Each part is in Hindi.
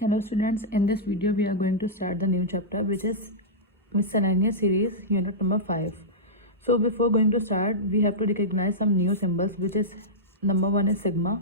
Hello students, in this video we are going to start the new chapter which is miscellaneous series unit number 5. So before going to start we have to recognize some new symbols which is number 1 is sigma.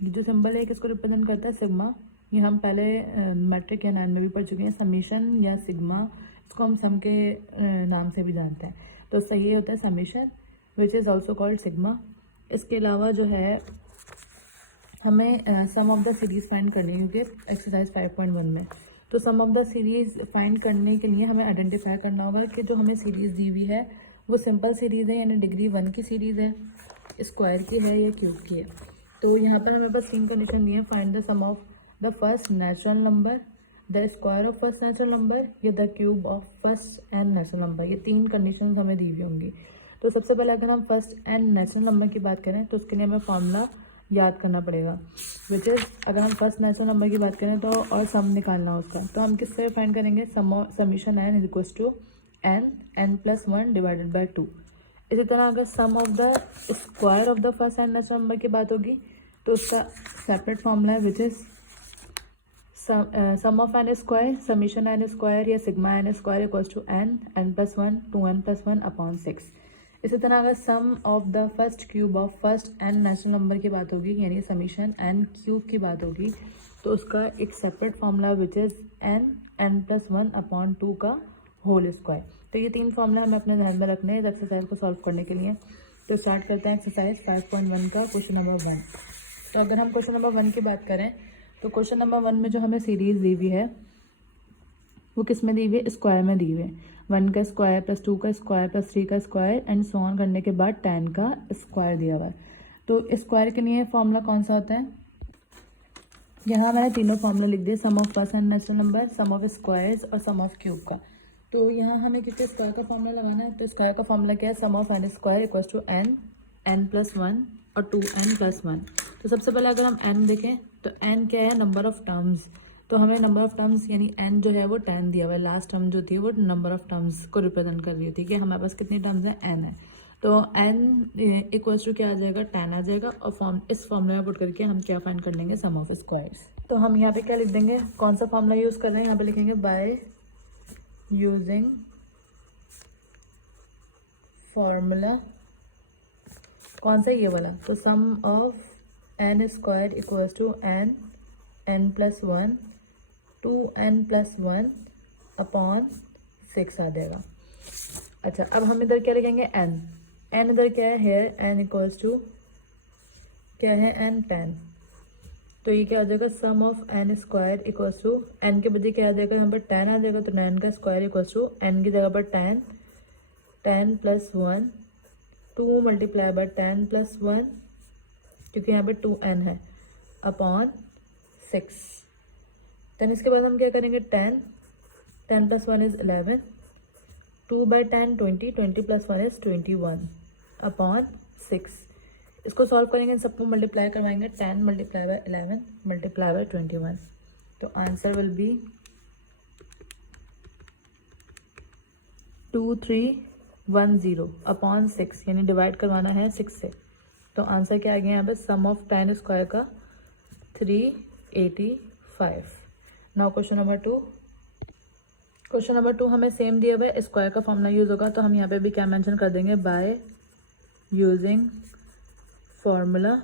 ये जो सिंबल है किसको रिप्रेजेंट करता है? सिग्मा. ये हम पहले मैट्रिक या 9 में भी पढ़ चुके हैं. समीशन या सिग्मा इसको हम सम के नाम से भी जानते हैं. तो सही होता है summation which is also called sigma. इसके अलावा जो है हमें सम ऑफ द सीरीज़ फाइंड करनी है क्योंकि एक्सरसाइज 5.1 में. तो sum of the series find करने के लिए हमें आइडेंटिफाई करना होगा कि जो हमें सीरीज़ दी हुई है वो सिंपल सीरीज़ है यानी डिग्री 1 की सीरीज़ है, स्क्वायर की है या क्यूब की है. तो यहाँ पर हमें बस 3 कंडीशन दी है. Find the sum of the first natural number, the square of first natural number या the cube of first n natural number. ये 3 कंडीशन हमें दी हुई होंगी. तो सबसे पहले अगर हम फर्स्ट एन नेचुरल नंबर की बात करें तो उसके लिए हमें फॉर्मूला याद करना पड़ेगा विच इज़ अगर हम फर्स्ट नेचुरल नंबर की बात करें तो और सम निकालना उसका. तो हम किससे फाइंड करेंगे? Summation n is equals to n plus 1 divided by 2. इसी तरह अगर sum of the square of the first n natural number की बात होगी तो उसका सेपरेट फॉर्मूला है which is sum of n square summation n square या sigma n square equals to n plus 1 2n plus 1 upon 6. इसी तरह अगर sum of the first cube of first n natural number की बात होगी यानी समीशन एन क्यूब की बात होगी तो उसका एक separate formula which is an plus 1 upon 2 का होल स्क्वायर. तो ये 3 फॉर्मूला हमें अपने ध्यान में रखने हैं इस एक्सरसाइज को सॉल्व करने के लिए. तो स्टार्ट करते हैं एक्सरसाइज 5.1 का क्वेश्चन नंबर 1. तो अगर हम क्वेश्चन नंबर 1 की बात करें तो क्वेश्चन नंबर 1 में जो हमें सीरीज़ दी हुई है वो किस में दी हुई है? स्क्वायर में दी हुई है. 1 का स्क्वायर प्लस 2 का स्क्वायर प्लस 3 का स्क्वायर एंड सो ऑन करने के बाद 10 का स्क्वायर दिया हुआ है. तो स्क्वायर के लिए फॉर्मूला कौन सा होता है? यहाँ मैंने तीनों फॉर्मूला लिख दिए. Sum of first n natural number, sum of squares और सम ऑफ क्यूब का. तो यहाँ हमें क्योंकि स्क्वायर का फॉर्मूला लगाना है तो स्क्वायर का फॉर्मूला क्या है? Sum of n square equal to n plus 1 और 2n प्लस 1. तो सबसे पहले अगर हम n देखें तो n क्या है? Number of terms. तो हमें नंबर ऑफ टर्म्स यानी n जो है वो 10 दिया हुआ है. लास्ट टर्म जो थी वो नंबर ऑफ टर्म्स को रिप्रेजेंट कर रही है. ठीक है, हमारे पास कितनी टर्म्स हैं? n है. तो n इक्वल्स टू क्या आ जाएगा? 10 आ जाएगा. और इस फॉर्मूला में पुट करके हम क्या फाइंड कर लेंगे? सम ऑफ स्क्वायर्स. तो हम यहाँ पे क्या लिख देंगे? कौन सा फॉर्मूला यूज़ कर रहे हैं? यहाँ पे लिखेंगे बाय यूजिंग फॉर्मूला. कौन सा? ये वाला. तो sum of n square equals to n plus 1 2n plus 1 upon 6 आ जाएगा. अच्छा, अब हम इधर क्या लिखेंगे? n इधर क्या है? हेयर n इक्वल्स टू क्या है? n 10. तो ये क्या आ जाएगा? Sum of n square equals to n के बजाय क्या आ जाएगा? यहाँ पर 10 आ जाएगा. तो 9 का स्क्वायर इक्वल्स टू n की जगह पर 10 प्लस 1 2 मल्टीप्लाई बाय 10 प्लस 1 क्योंकि यहाँ पे 2n है अपॉन 6. देन इसके बाद हम क्या करेंगे? 10 plus 1 is 11 2 by 10 20 plus 1 is 21 upon 6. इसको सॉल्व करेंगे, सबको मल्टीप्लाई करवाएंगे. 10 मल्टीप्लाई बाय 11 मल्टीप्लाई बाय 21. तो आंसर विल बी 2310 अपॉन 6 यानी डिवाइड करवाना है 6 से. तो आंसर क्या आ गया यहाँ पे? सम ऑफ 10 स्क्वायर का 385. Now question number 2. Question number 2 हमें सेम दिया हुआ है. स्क्वायर का फॉर्मूला यूज़ होगा तो हम यहाँ पे भी क्या मेंशन कर देंगे? By using formula.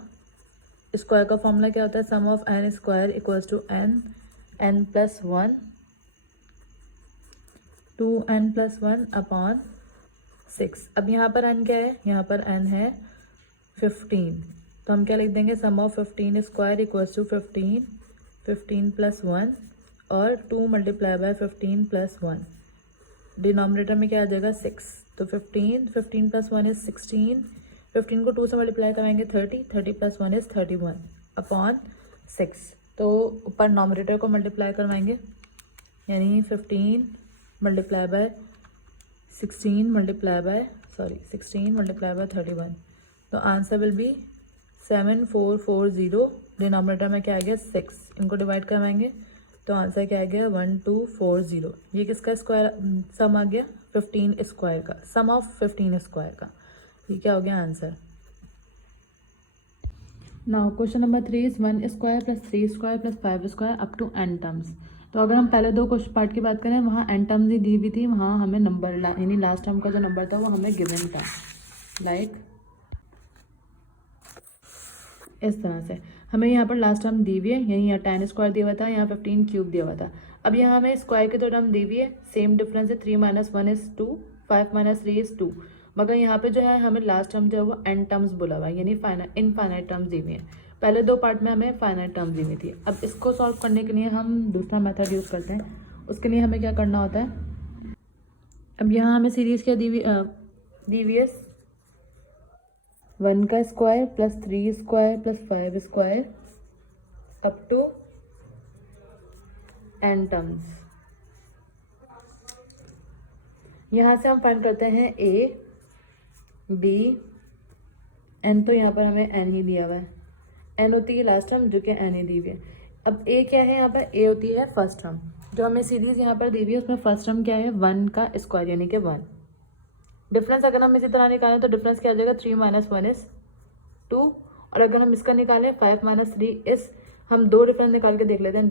स्क्वायर का फॉर्मूला क्या होता है? Sum of n square equals to n plus 1 2n plus 1 upon 6. अब यहाँ पर n क्या है? यहाँ पर n है 15. तो हम क्या लिख देंगे? Sum of 15 square equals to 15 plus 1 और 2 मल्टीप्लाई बाय 15 प्लस 1. डिनोमिनेटर में क्या आ जाएगा? 6. तो 15 प्लस 1 इज़ 16. 15 को 2 से मल्टीप्लाई कराएंगे 30 प्लस 1 इज़ 31 अपॉन 6. तो ऊपर नॉमिनेटर को मल्टीप्लाई करवाएंगे यानी 15 मल्टीप्लाई बाय 16 मल्टीप्लाई बाय 31. तो आंसर विल बी 7440. डिनोमिनेटर में क्या आ गया? 6. इनको डिवाइड करवाएंगे तो आंसर क्या आ गया? 1240. ये किसका स्क्वायर सम आ गया? 15 स्क्वायर का. सम ऑफ 15 स्क्वायर का. ये क्या हो गया answer? Now question number 3 is 1 square plus 3 square plus 5 square up to n terms. तो अगर हम पहले दो क्वेश्चन पार्ट की बात करें, वहाँ n टर्म्स ही दी हुई थी, वहाँ हमें नंबर यानी लास्ट टर्म का जो नंबर था वो हमें गिवन था, लाइक इस तरह से। हमें यहाँ पर लास्ट टर्म दी हुई है, यानी यहाँ 10 स्क्वायर दिया हुआ था, यहाँ 15 क्यूब दिया हुआ था। अब यहाँ हमें स्क्वायर की तो टर्म दी हुई है, सेम डिफरेंस है, 3 - 1 इज 2, 5 - 3 इज 2। मगर यहाँ पे जो है हमें लास्ट टर्म जो है वो n टर्म्स बोला हुआ है, यानी इनफाइनाइट टर्म्स दी हुई है। पहले दो पार्ट में हमें फाइनाइट टर्म्स दी हुई थी। अब इसको सॉल्व करने के लिए हम दूसरा मेथड यूज़ करते हैं। उसके लिए हमें क्या करना होता है, अब यहाँ हमें सीरीज क्या दी हुई है, 1 का square plus 3 square plus 5 square up to n terms. यहाँ से हम फाइंड करते हैं a b n, तो यहाँ पर हमें n ही दिया हुआ है, n होती है लास्ट टर्म जो कि n ही दी हुई है। अब a क्या है, यहाँ पर a होती है फर्स्ट टर्म, जो हमें सीरीज यहाँ पर दी हुई है उसमें फर्स्ट टर्म क्या है, 1 का स्क्वायर यानी कि 1। डिफरेंस अगर हम इसी तरह निकालें तो डिफरेंस क्या आ जाएगा, 3 - 1 इज 2। और अगर हम इसका निकालें 5 - 3 इज, हम दो डिफरेंस निकाल के देख लेते हैं,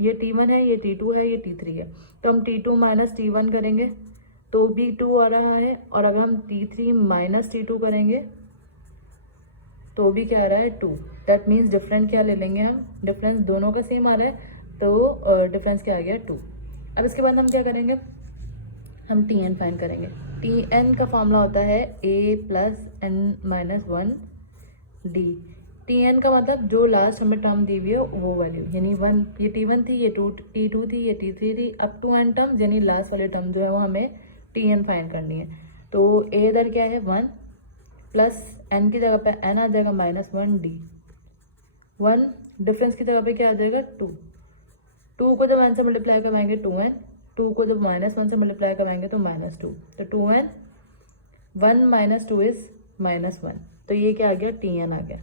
ये T1 है, ये T2 है, ये T3 है। तो हम T2 - T1 करेंगे तो भी 2 आ रहा है, और अगर हम T3 - T2 करेंगे तो भी क्या आ रहा है, 2। दैट मीन्स डिफरेंस क्या ले लेंगे हम, डिफरेंस दोनों का सेम आ रहा है, तो डिफरेंस क्या आ गया, 2। अब इसके बाद हम क्या करेंगे, हम Tn फाइंड करेंगे। Tn का फॉर्मूला होता है a + n - 1 d। Tn का मतलब जो लास्ट हमें टर्म दी हुई है वो वैल्यू, यानी 1, ये T1 थी, ये T2 थी, ये T3 थी, अप टू n टर्म्स, यानी लास्ट वाले टर्म जो है वो हमें Tn फाइंड करनी है। तो a इधर क्या है 1, प्लस n की जगह पे n आ जाएगा -1 d, 1 डिफरेंस की जगह पे क्या आ जाएगा, 2। 2 को जब n से मल्टीप्लाई करवाएंगे 2n, 2 को जब -1 से मल्टीप्लाई करवाएंगे तो -2, तो 2n, 1 - 2 इज -1, तो ये क्या आ गया, Tn आ गया।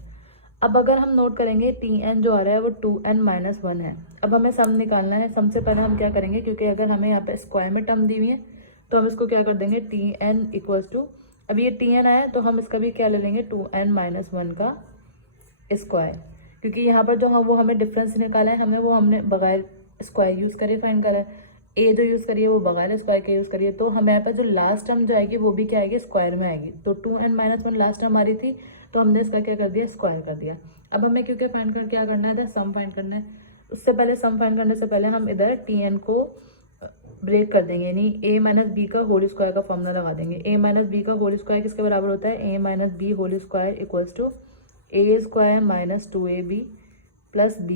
अब अगर हम नोट करेंगे Tn जो आ रहा है वो 2n - 1 है। अब हमें सम निकालना है। सम से पहले हम क्या करेंगे, क्योंकि अगर हमें यहाँ पे स्क्वायर में टर्म दी हुई है तो हम इसको क्या कर देंगे, Tn इक्वल्स टू, अब ये Tn आया तो हम इसका भी क्या ले लेंगे, 2n - 1 का स्क्वायर, क्योंकि यहाँ पर जो हम वो हमें डिफरेंस निकाला है, हमने बगैर स्क्वायर यूज़ करे फाइंड करा है। ए जो यूज़ करिए वो बगैर स्क्वायर के यूज़ करिए, तो हमें यहाँ पर जो लास्ट टर्म जो आएगी वो भी क्या आएगी, स्क्वायर में आएगी। तो 2n - 1 लास्ट टर्म आ रही थी, तो हमने इसका क्या कर दिया, स्क्वायर कर दिया। अब हमें क्योंकि फाइंड कर क्या करना है, इधर सम फाइंड करना है। उससे पहले सम फाइंड करने से पहले हम इधर Tn को ब्रेक कर देंगे, यानी a - b का होल स्क्वायर का फॉर्मूला लगा देंगे। a - b का होल स्क्वायर किसके बराबर होता है, a - b whole square equals to a square - 2ab plus b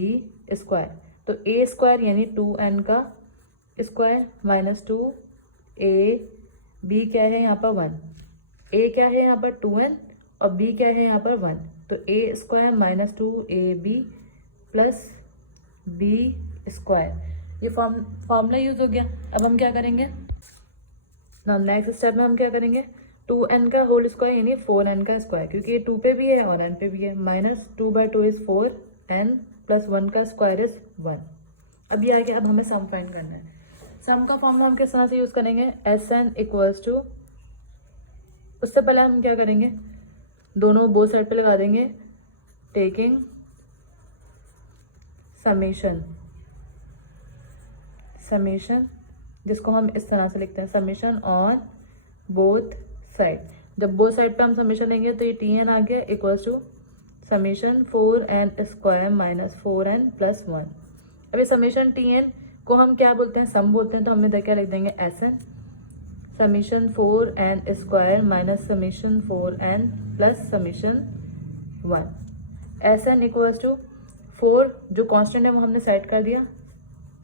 square. तो a स्क्वायर यानी 2n का स्क्वायर माइनस 2a, b क्या है यहाँ पर 1, a क्या है यहाँ पर 2n और b क्या है यहाँ पर 1, तो a square - 2ab plus b square, ये फॉर्मूला यूज हो गया। अब हम क्या करेंगे ना, नेक्स्ट स्टेप में हम क्या करेंगे, 2n का होल स्क्वायर यानी 4n का स्क्वायर, क्योंकि ये 2 पे भी है और n पे भी है, -2/2 इज 4n प्लस 1 का स्क्वायर इज 1। अब ये आ गया। अब हमें सम फाइंड करना है। सम का फॉर्मूला हम किस तरह से यूज करेंगे, Sn इक्वल्स टू, उससे पहले हम क्या करेंगे, दोनों बोथ साइड पे लगा देंगे, टेकिंग समेशन, जिसको हम इस तरह से लिखते हैं, समेशन ऑन बोथ साइड। जब बोथ साइड पे हम समेशन लेंगे तो ये Tn आ गया equals to summation 4n square minus 4n plus 1। अब ये समेशन Tn को हम क्या बोलते हैं, सम बोलते हैं, तो हम इधर क्या लिख देंगे, Sn summation 4n square minus summation 4n plus summation 1। Sn equals to 4 जो कांस्टेंट है वो हमने साइड कर दिया,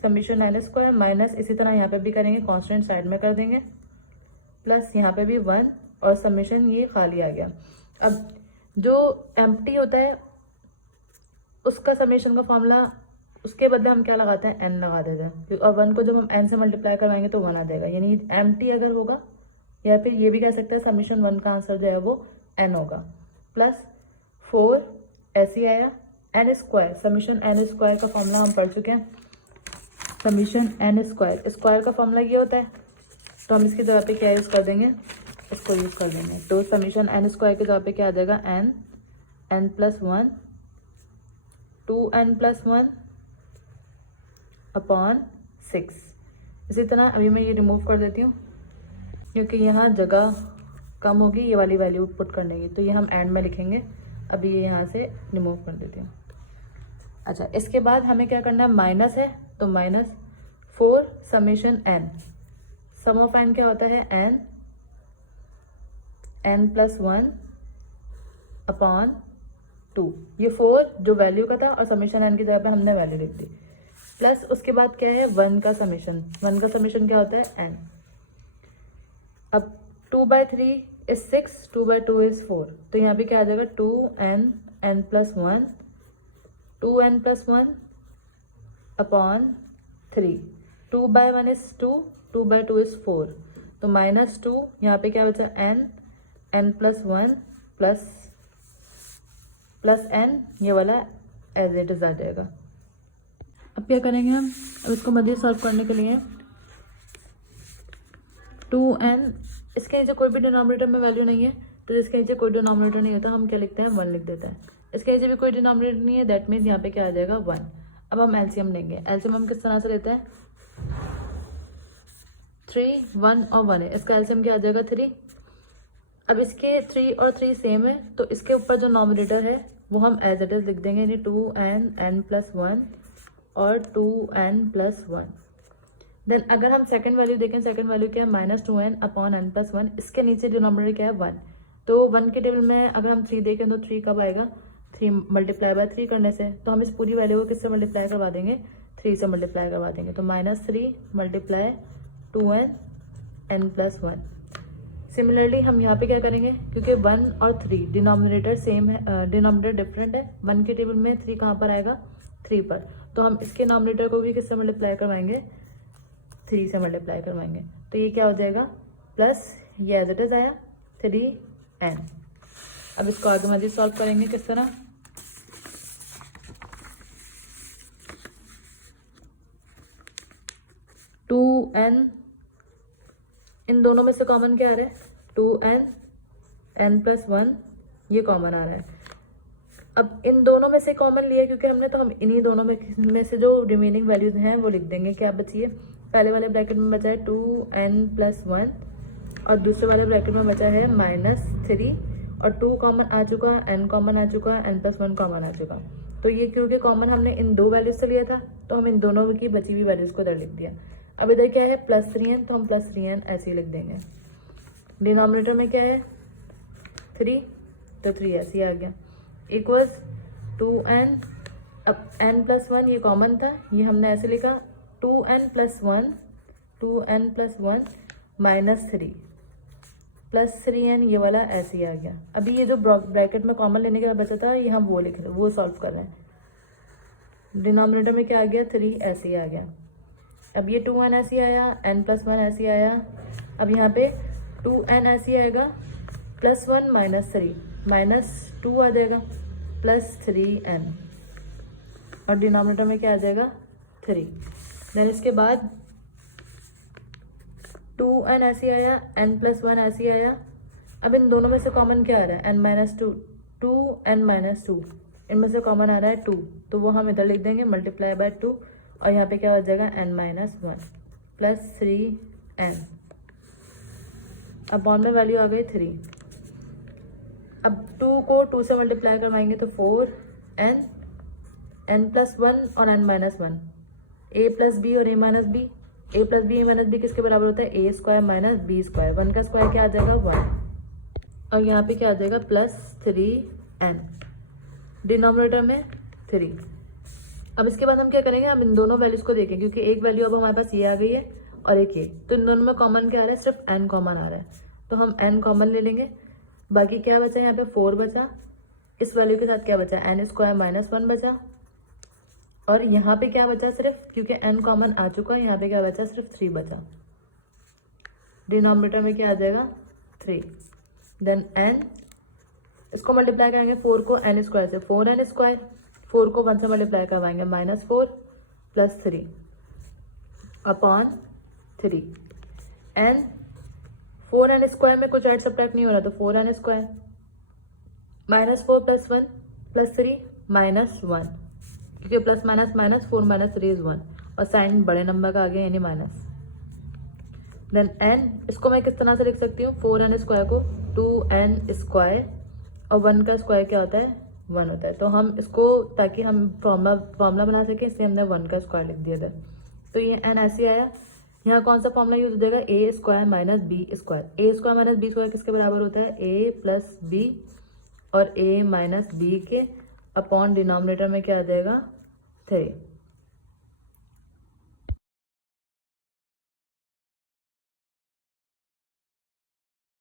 समेशन n स्क्वायर माइनस, इसी तरह यहाँ पे भी करेंगे, कांस्टेंट साइड में कर देंगे, प्लस यहाँ पे भी 1 और समेशन ये खाली आ गया। अब जो एम्प्टी होता है उसका समेशन का फॉर्मूला, उसके बदले हम क्या लगाते हैं, n लगा देते हैं, और 1 को जब हम n से मल्टीप्लाई करवाएंगे तो 1 आ जाएगा, यानी एम्प्टी अगर होगा, या फिर ये भी कह सकते हैं समेशन 1 का आंसर जो है वो n होगा, प्लस 4 ऐसे आया, n square, summation n square का फॉर्मूला हम पढ़ चुके हैं, समेशन n स्क्वायर, स्क्वायर का फॉर्मूला ये होता है, तो हम इसकी जगह पे क्या यूज़ कर देंगे, इसको यूज़ कर देंगे। तो समेशन n स्क्वायर की जगह पे क्या आ जाएगा, n प्लस 1 2n+1 अपॉन 6। इसी तरह अभी मैं ये रिमूव कर देती हूँ क्योंकि यहाँ जगह कम होगी ये वाली वैल्यू पुट करने की, तो ये हम एंड में लिखेंगे। अभी ये यहाँ से रिमूव कर देती हूँ। अच्छा, इसके बाद हमें क्या करना है, माइनस है तो -4 summation n, sum of n क्या होता है n+1 अपॉन 2। ये 4 जो वैल्यू का था और समेशन n की जगह पे हमने वैल्यू लिख दी, प्लस उसके बाद क्या है 1 का समेशन। 1 का समेशन क्या होता है n। अब 2/3 इज 6, 2/2 इज 4, तो यहाँ पे क्या आ जाएगा 2n+1 2n+1 upon 3। 2/1 is 2, 2/2 is 4, तो -2 यहाँ पे क्या बचा n+1 प्लस n, ये वाला एज इट इज आ जाएगा। अब क्या करेंगे हम, अब इसको मध्य सॉल्व करने के लिए 2n, इसके नीचे कोई भी डिनोमिनेटर में वैल्यू नहीं है, तो जिसके नीचे कोई डिनोमिनेटर नहीं होता हम क्या लिखते हैं 1 लिख देते हैं। इसके नीचे भी कोई डिनोमिनेटर नहीं है, दैट मीन्स यहाँ पे क्या आ जाएगा 1। अब हम एलसीएम लेंगे। एलसीएम हम किस तरह से लेते हैं, 3, 1 और 1 है, इसका एलसीएम क्या आ जाएगा 3। अब इसके 3 और 3 सेम है, तो इसके ऊपर जो नॉमिनेटर है वो हम एज इट इज लिख देंगे, यानी 2n+1 और 2n+1। देन अगर हम सेकंड वैल्यू देखें, सेकंड वैल्यू क्या है -2n अपॉन n+1, इसके नीचे डिनोमिनेटर क्या है 1, तो 1 के टेबल में अगर हम 3 देखें तो 3 कब आएगा, 3 × 3 करने से, तो हम इस पूरी वैल्यू को किससे मल्टीप्लाई करवा देंगे, 3 से मल्टीप्लाई करवा देंगे, तो -3 × 2n+1। सिमिलरली हम यहाँ पे क्या करेंगे, क्योंकि 1 और 3 डिनोमिनेटर सेम है, डिनोमिनेटर डिफरेंट है, 1 के टेबल में 3 कहाँ पर आएगा 3 पर, तो हम इसके नॉमिनेटर को भी किससे मल्टीप्लाई करवाएंगे, 3 से मल्टीप्लाई करवाएंगे, तो ये क्या हो जाएगा प्लस ये एज इट इज आया 3n। अब इसको आगे मजीद सॉल्व करेंगे किस तरह, टू एन, इन दोनों में से कॉमन क्या आ रहा है 2n, n+1 ये कॉमन आ रहा है। अब इन दोनों में से कॉमन लिया क्योंकि हमने, तो हम इन्हीं दोनों में से जो रिमेनिंग वैल्यूज हैं वो लिख देंगे। क्या बची है, पहले वाले ब्रैकेट में बचा है 2n+1 और दूसरे वाले ब्रैकेट में बचा है -3, और 2 कॉमन आ चुका, n कॉमन आ चुका, n+1 कॉमन आ चुका। तो ये क्योंकि कॉमन हमने इन दो वैल्यूज से लिया था, तो हम इन दोनों की बची हुई वैल्यूज को इधर लिख दिया। अब इधर क्या है +3n, तो हम +3n ऐसे ही लिख देंगे। डिनोमिनेटर में क्या है 3, तो 3 ऐसे ही आ गया, इक्वल्स 2n, अब n+1 ये कॉमन था, ये हमने ऐसे लिखा 2n+1 -3 +3n, ये वाला ऐसे ही आ गया। अभी ये जो ब्रैकेट में कॉमन लेने के बाद बचा था, ये हम वो लिख रहे, वो सॉल्व कर रहे हैं। डिनोमिनेटर में क्या आ गया 3 ऐसे ही आ गया। अब ये 2n ऐसे ही आया, n+1 ऐसे ही आया। अब यहाँ पे 2n ऐसे ही आएगा, +1 -3 -2 आ जाएगा, +3n, और डिनोमिनेटर में क्या आ जाएगा 3। देन इसके बाद 2n ऐसे ही आया, n+1 ऐसे ही आया। अब इन दोनों में से कॉमन क्या आ रहा है n-2, 2n-2, इनमें से कॉमन आ रहा है 2, तो वो हम इधर लिख देंगे मल्टीप्लाई बाय 2, और यहाँ पे क्या हो जाएगा n-1 +3n, अब बॉन्ड में वैल्यू आ गई 3। अब 2 को 2 से मल्टीप्लाई करवाएंगे तो 4n, n+1 और n-1, a + b और a - b, a + b a - b किसके बराबर होता है a² - b², 1 का स्क्वायर क्या आ जाएगा 1, और यहाँ पे क्या आ जाएगा +3n, डिनोमिनेटर में 3। अब इसके बाद हम क्या करेंगे, हम इन दोनों वैल्यूज को देखें, क्योंकि एक वैल्यू अब हमारे पास ये आ गई है और एक ये, तो इन दोनों में कॉमन क्या आ रहा है, सिर्फ n कॉमन आ रहा है, तो हम n कॉमन ले लेंगे। बाकी क्या बचा, यहाँ पे 4 बचा, इस वैल्यू के साथ क्या बचा n² - 1 बचा, और यहाँ पे क्या बचा सिर्फ, क्योंकि n कॉमन आ चुका है, यहाँ पे क्या बचा सिर्फ 3 बचा। डिनोमिनेटर में क्या आ जाएगा 3, देन n, इसको मल्टीप्लाई करेंगे 4 को n² से, 4n², 4 को 1 से मल्टीप्लाई करवाएंगे -4 +3 अपॉन 3, n 4n² में कुछ ऐड सब्ट्रैक्ट नहीं हो रहा, तो 4n² -4 +1 +3 -1, क्योंकि plus minus minus 4 minus 3 is 1 और साइन बड़े नंबर का आ गया यानी माइनस। देन n, इसको मैं किस तरह से लिख सकती हूँ, 4n स्क्वायर को 2n स्क्वायर और 1 का स्क्वायर क्या होता है, 1 होता है। तो हम इसको, ताकि हम फॉर्मूला बना सकें, इसलिए हमने 1 का स्क्वायर लिख दिया था। तो ये n ऐसे आया। यहाँ कौन सा फॉर्मूला यूज हो जाएगा, ए स्क्वायर माइनस बी स्क्वायर। ए स्क्वायर माइनस बी स्क्वायर किसके बराबर होता है, ए प्लस बी और ए माइनस बी के अपॉन डिनोमिनेटर में क्या आ जाएगा 3।